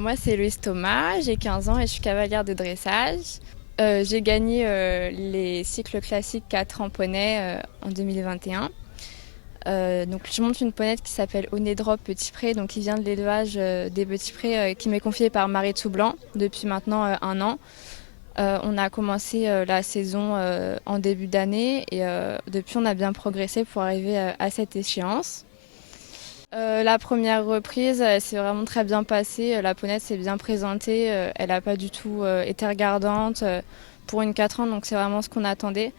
Moi, c'est Louise Thomas, j'ai 15 ans et je suis cavalière de dressage. J'ai gagné les cycles classiques 4 en poney en 2021. Donc, je monte une ponette qui s'appelle Honey Drop Petit Pré, donc qui vient de l'élevage des Petits Prés, qui m'est confiée par Marie Toublanc depuis maintenant 1 an. On a commencé la saison en début d'année et depuis on a bien progressé pour arriver à cette échéance. La première reprise, elle s'est vraiment très bien passée. La ponette s'est bien présentée. Elle n'a pas du tout été regardante pour une 4 ans, donc c'est vraiment ce qu'on attendait.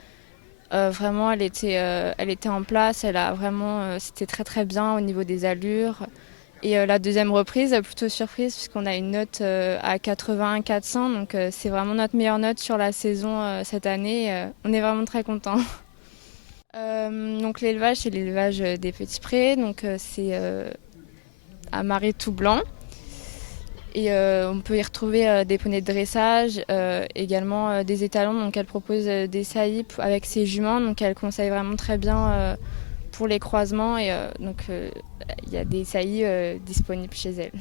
Vraiment, elle était en place. Elle a vraiment, c'était très très bien au niveau des allures. Et la deuxième reprise, plutôt surprise, puisqu'on a une note à 81-400. Donc c'est vraiment notre meilleure note sur la saison cette année. On est vraiment très contents. Donc l'élevage, c'est l'élevage des petits prés. Donc c'est à Marais tout blanc. Et on peut y retrouver des poneys de dressage, également des étalons. Donc elle propose des saillies avec ses juments. Donc elle conseille vraiment très bien pour les croisements. Et il y a des saillies disponibles chez elle.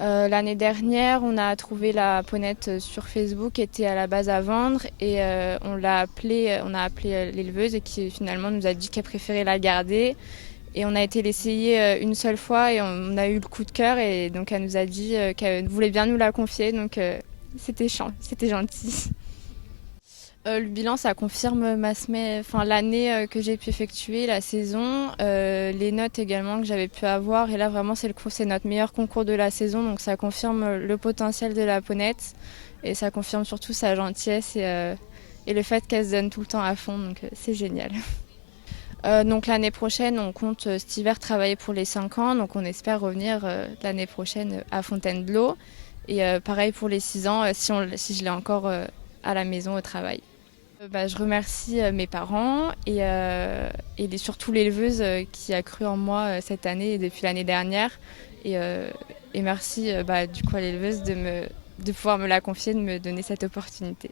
L'année dernière, on a trouvé la ponette sur Facebook qui était à la base à vendre et on a appelé l'éleveuse et qui finalement nous a dit qu'elle préférait la garder. Et on a été l'essayer une seule fois et on a eu le coup de cœur et donc elle nous a dit qu'elle voulait bien nous la confier, donc c'était gentil. Le bilan, ça confirme l'année que j'ai pu effectuer, la saison, les notes également que j'avais pu avoir. Et là, vraiment, c'est notre meilleur concours de la saison. Donc, ça confirme le potentiel de la ponette. Et ça confirme surtout sa gentillesse et le fait qu'elle se donne tout le temps à fond. Donc, c'est génial. Donc, l'année prochaine, on compte cet hiver travailler pour les 5 ans. Donc, on espère revenir l'année prochaine à Fontainebleau. Et pareil pour les 6 ans, si je l'ai encore à la maison au travail. Je remercie mes parents et surtout l'éleveuse qui a cru en moi cette année et depuis l'année dernière. Et, euh, et merci du coup à l'éleveuse de pouvoir me la confier, de me donner cette opportunité.